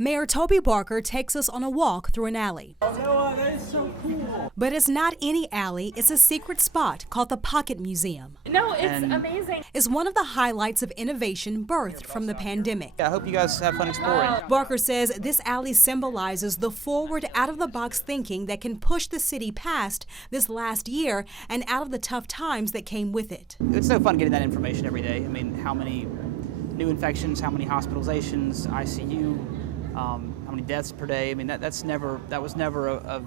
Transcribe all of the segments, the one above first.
Mayor Toby Barker takes us on a walk through an alley. Oh, that is so cool. But it's not any alley, it's a secret spot called the Pocket Museum. No, it's amazing. It's one of the highlights of innovation birthed from the pandemic. I hope you guys have fun exploring. Barker says this alley symbolizes the forward, out-of-the-box thinking that can push the city past this last year and out of the tough times that came with it. It's so fun getting that information every day. I mean, how many new infections, how many hospitalizations, ICU, how many deaths per day. I mean, that was never a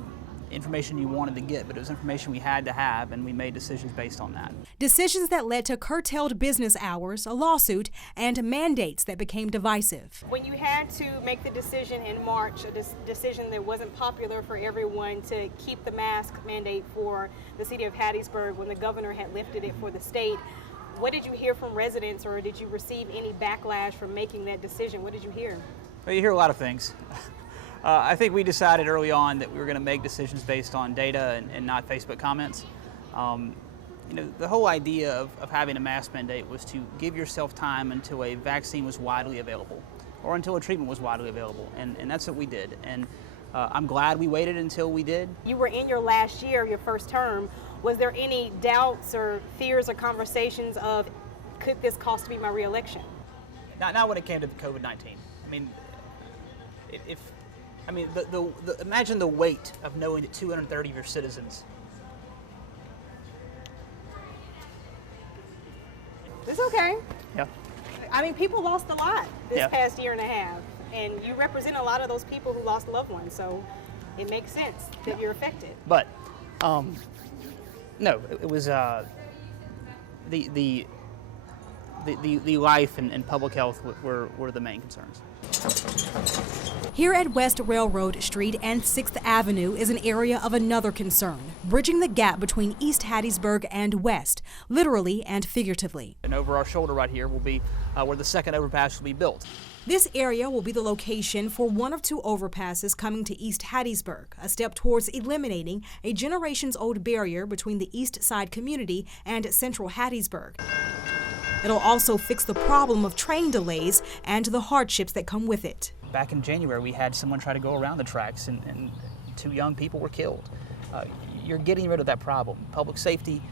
information you wanted to get, but it was information we had to have, and we made decisions based on that. Decisions that led to curtailed business hours, a lawsuit, and mandates that became divisive. When you had to make the decision in March, a decision that wasn't popular for everyone to keep the mask mandate for the city of Hattiesburg when the governor had lifted it for the state, what did you hear from residents, or did you receive any backlash from making that decision? What did you hear? Well, you hear a lot of things. I think we decided early on that we were going to make decisions based on data and not Facebook comments. The whole idea of having a mask mandate was to give yourself time until a vaccine was widely available or until a treatment was widely available, and that's what we did. And I'm glad we waited until we did. You were in your last year, your first term. Was there any doubts or fears or conversations of, could this cost me my reelection? Not when it came to COVID-19. Imagine the weight of knowing that 230 of your citizens. It's okay. Yeah. I mean, people lost a lot this Yeah. past year and a half, and you represent a lot of those people who lost loved ones, so it makes sense that you're affected. But, no, it was the life and public health were the main concerns. Here at West Railroad Street and 6th Avenue is an area of another concern, bridging the gap between East Hattiesburg and West, literally and figuratively. And over our shoulder right here will be where the second overpass will be built. This area will be the location for one of two overpasses coming to East Hattiesburg, a step towards eliminating a generations-old barrier between the East Side community and Central Hattiesburg. It'll also fix the problem of train delays and the hardships that come with it. Back in January, we had someone try to go around the tracks and 2 young people were killed. You're getting rid of that problem. Public safety,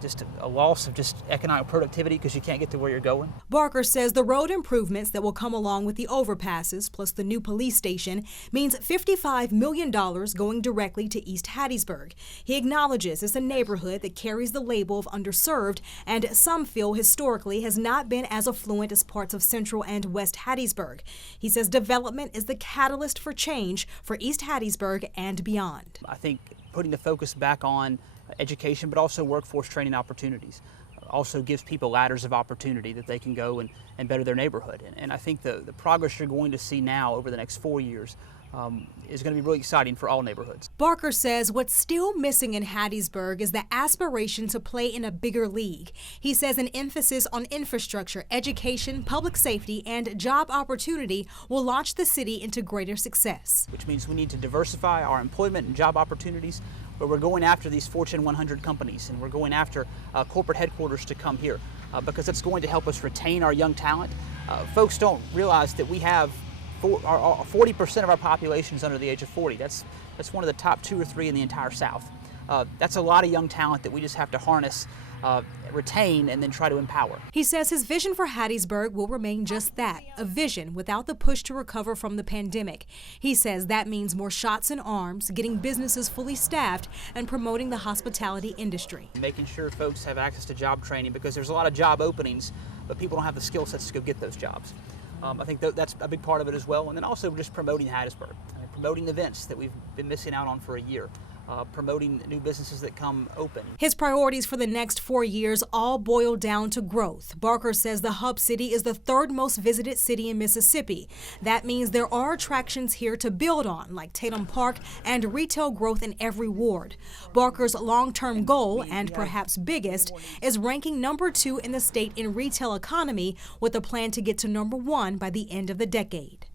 just a loss of just economic productivity because you can't get to where you're going. Barker says the road improvements that will come along with the overpasses plus the new police station means $55 million going directly to East Hattiesburg. He acknowledges it's a neighborhood that carries the label of underserved and some feel historically has not been as affluent as parts of Central and West Hattiesburg. He says development is the catalyst for change for East Hattiesburg and beyond. I think putting the focus back on education, but also workforce training opportunities, also gives people ladders of opportunity that they can go and better their neighborhood. And I think the progress you're going to see now over the next 4 years is going to be really exciting for all neighborhoods. Barker says what's still missing in Hattiesburg is the aspiration to play in a bigger league. He says an emphasis on infrastructure, education, public safety, and job opportunity will launch the city into greater success. Which means we need to diversify our employment and job opportunities, but we're going after these Fortune 100 companies, and we're going after corporate headquarters to come here because it's going to help us retain our young talent. Folks don't realize that we have 40% of our population is under the age of 40. That's one of the top 2 or 3 in the entire South. That's a lot of young talent that we just have to harness, retain, and then try to empower. He says his vision for Hattiesburg will remain just that, a vision without the push to recover from the pandemic. He says that means more shots in arms, getting businesses fully staffed, and promoting the hospitality industry. Making sure folks have access to job training because there's a lot of job openings, but people don't have the skill sets to go get those jobs. I think that's a big part of it as well. And then also just promoting Hattiesburg, promoting events that we've been missing out on for a year. Promoting new businesses that come open. His priorities for the next 4 years all boil down to growth. Barker says the hub city is the 3rd most visited city in Mississippi. That means there are attractions here to build on, like Tatum Park and retail growth in every ward. Barker's long-term goal, and perhaps biggest, is ranking number 2 in the state in retail economy with a plan to get to number 1 by the end of the decade.